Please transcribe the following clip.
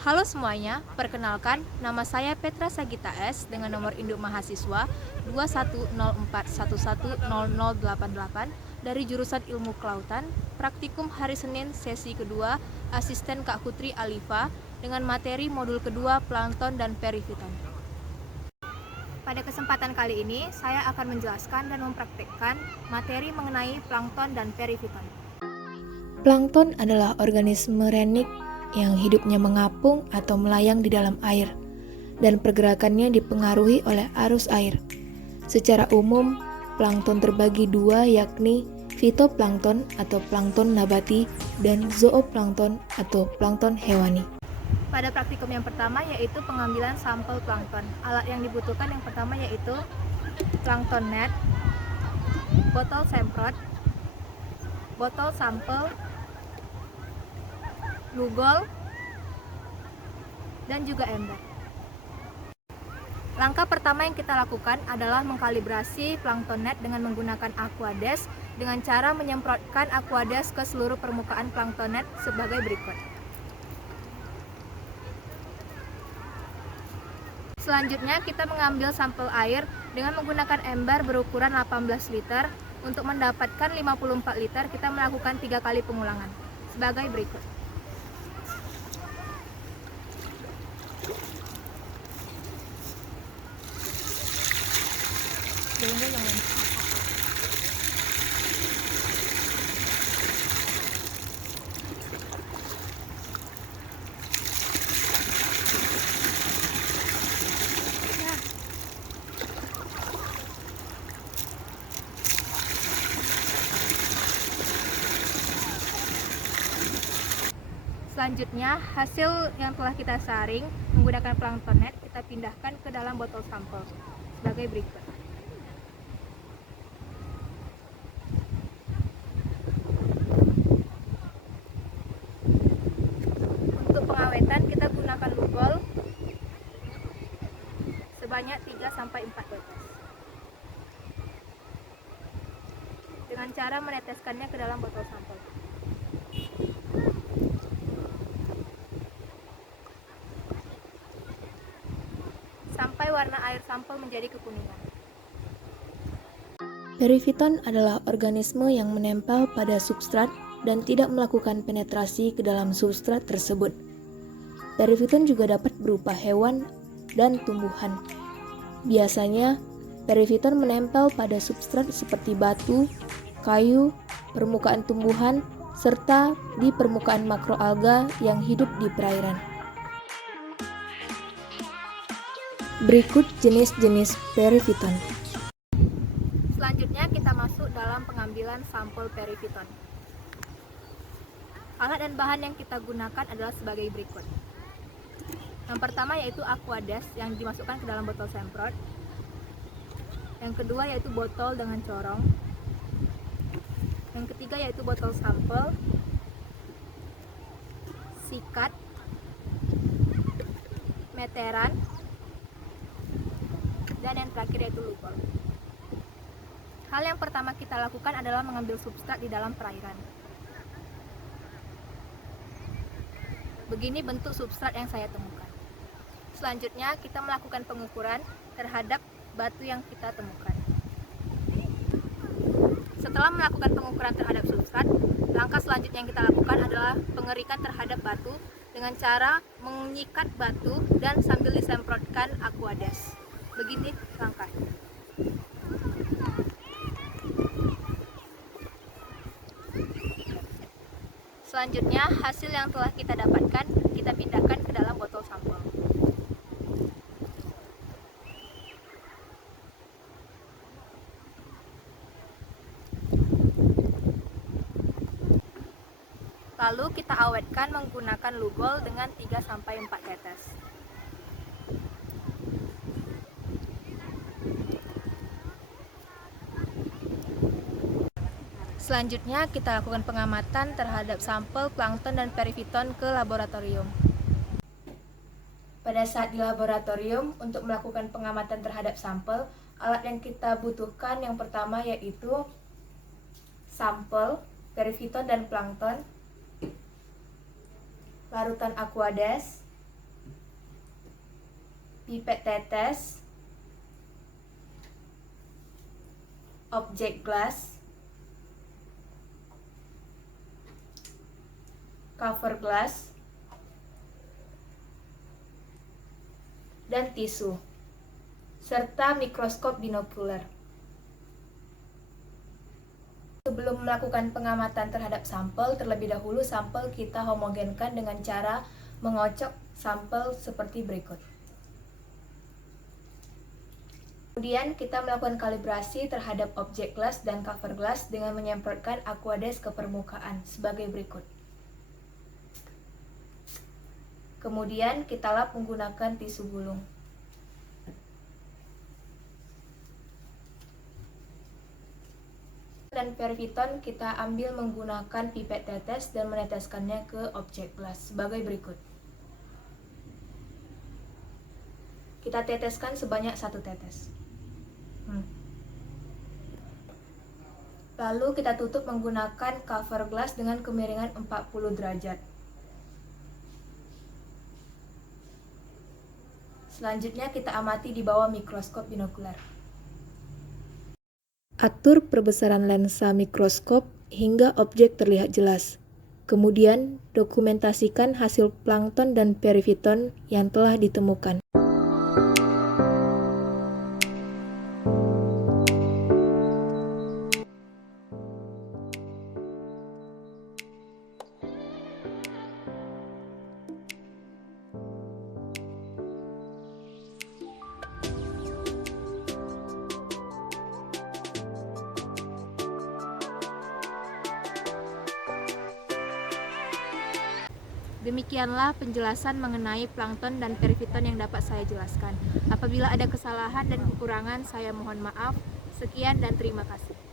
Halo semuanya, perkenalkan nama saya Petra Sagita S dengan nomor induk mahasiswa 21041110088 dari jurusan Ilmu Kelautan, praktikum hari Senin sesi kedua, asisten Kak Putri Alifa dengan materi modul kedua plankton dan perifiton. Pada kesempatan kali ini, saya akan menjelaskan dan mempraktikkan materi mengenai plankton dan perifiton. Plankton adalah organisme renik yang hidupnya mengapung atau melayang di dalam air, dan pergerakannya dipengaruhi oleh arus air. Secara umum, plankton terbagi dua, yakni fitoplankton atau plankton nabati dan zooplankton atau plankton hewani. Pada praktikum yang pertama yaitu pengambilan sampel plankton. Alat yang dibutuhkan yang pertama yaitu plankton net, botol semprot, botol sampel, lugol, dan juga ember. Langkah pertama yang kita lakukan adalah mengkalibrasi plankton net dengan menggunakan aquades dengan cara menyemprotkan aquades ke seluruh permukaan plankton net sebagai berikut. Selanjutnya kita mengambil sampel air dengan menggunakan ember berukuran 18 liter. Untuk mendapatkan 54 liter kita melakukan 3 kali pengulangan sebagai berikut. Selanjutnya, hasil yang telah kita saring menggunakan plankton net kita pindahkan ke dalam botol sampel sebagai berikut. Untuk pengawetan kita gunakan lugol sebanyak 3-4 tetes. Dengan cara meneteskannya ke dalam botol sampel. Sampai warna air sampel menjadi kekuningan. Perifiton adalah organisme yang menempel pada substrat dan tidak melakukan penetrasi ke dalam substrat tersebut. Perifiton juga dapat berupa hewan dan tumbuhan. Biasanya, perifiton menempel pada substrat seperti batu, kayu, permukaan tumbuhan, serta di permukaan makroalga yang hidup di perairan. Berikut jenis-jenis perifiton. Selanjutnya kita masuk dalam pengambilan sampel perifiton. Alat dan bahan yang kita gunakan adalah sebagai berikut. Yang pertama yaitu aquades yang dimasukkan ke dalam botol semprot. Yang kedua yaitu botol dengan corong. Yang ketiga yaitu botol sampel, sikat, meteran, dan yang terakhir yaitu lugol. Hal yang pertama kita lakukan adalah mengambil substrat di dalam perairan. Begini bentuk substrat yang saya temukan. Selanjutnya kita melakukan pengukuran terhadap batu yang kita temukan. Setelah melakukan pengukuran terhadap substrat, langkah selanjutnya yang kita lakukan adalah pengerikan terhadap batu dengan cara mengikat batu dan sambil disemprotkan aquades. Begini langkahnya. Selanjutnya, hasil yang telah kita dapatkan kita pindahkan ke dalam botol sampel. Lalu kita awetkan menggunakan lugol dengan 3-4 tetes. Selanjutnya kita lakukan pengamatan terhadap sampel plankton dan perifiton ke laboratorium. Pada saat di laboratorium, untuk melakukan pengamatan terhadap sampel, alat yang kita butuhkan yang pertama yaitu sampel, perifiton dan plankton, larutan aquades, pipet tetes, objek gelas, cover gelas, dan tisu, serta mikroskop binokuler. Sebelum melakukan pengamatan terhadap sampel, terlebih dahulu sampel kita homogenkan dengan cara mengocok sampel seperti berikut. Kemudian kita melakukan kalibrasi terhadap objek gelas dan cover gelas dengan menyemprotkan aqueous ke permukaan sebagai berikut. Kemudian kita lap menggunakan tisu gulung. Dan periviton kita ambil menggunakan pipet tetes dan meneteskannya ke objek gelas sebagai berikut. Kita teteskan sebanyak 1 tetes. Lalu kita tutup menggunakan cover gelas dengan kemiringan 40 derajat. Selanjutnya kita amati di bawah mikroskop binokuler. Atur perbesaran lensa mikroskop hingga objek terlihat jelas. Kemudian, dokumentasikan hasil plankton dan periviton yang telah ditemukan. Demikianlah penjelasan mengenai plankton dan periviton yang dapat saya jelaskan. Apabila ada kesalahan dan kekurangan, saya mohon maaf. Sekian dan terima kasih.